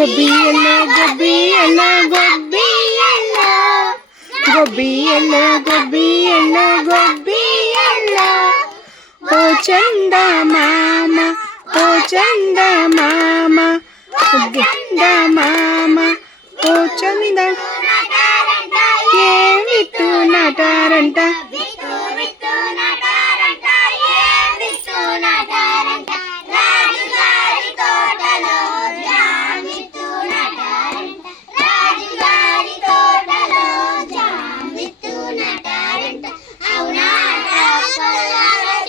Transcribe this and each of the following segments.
గొబ్బియలో గొబ్బియలో గొబ్బియలో గొబ్బియలో గొబ్బియలో గొబ్బియలో ఓ చందమామ ఓ చందమామ చందమామ ఓ చంద ఏ విత్తు నాటారంట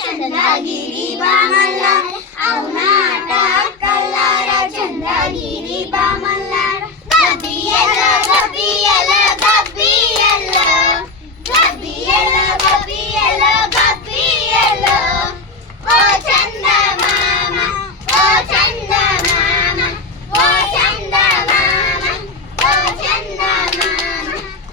చంద్రగిరి బామల్ల అవునాట కల్లార చంద్రగిరి బామల్ల గబ్బియల గబ్బియల గబ్బియల గబ్బియల గబ్బియల గబ్బియల ఓ చందమామ ఓ చందమామ ఓ చందమామ ఓ చందమామ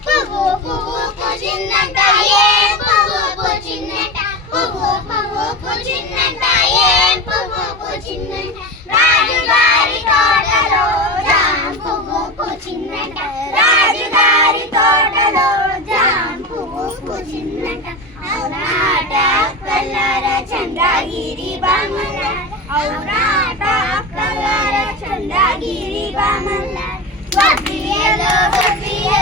పువ్వు పువ్వు పూజిందంట ఏ పువ్వు పూజిందంట పువ్వు పువ్వు పూజిందంట ఏం పువ్వు పూజిందంట రాజుగారి తోటలో జాం పువ్వు పూజిందంట రాజుగారి తోటలో జాం పువ్వు పూజిందంట అవునాట కల్లార చంద్రగిరి బామల్ల అవునాట కల్లార చంద్రగిరి బామల్ల గబ్బియలో గబ్బియలో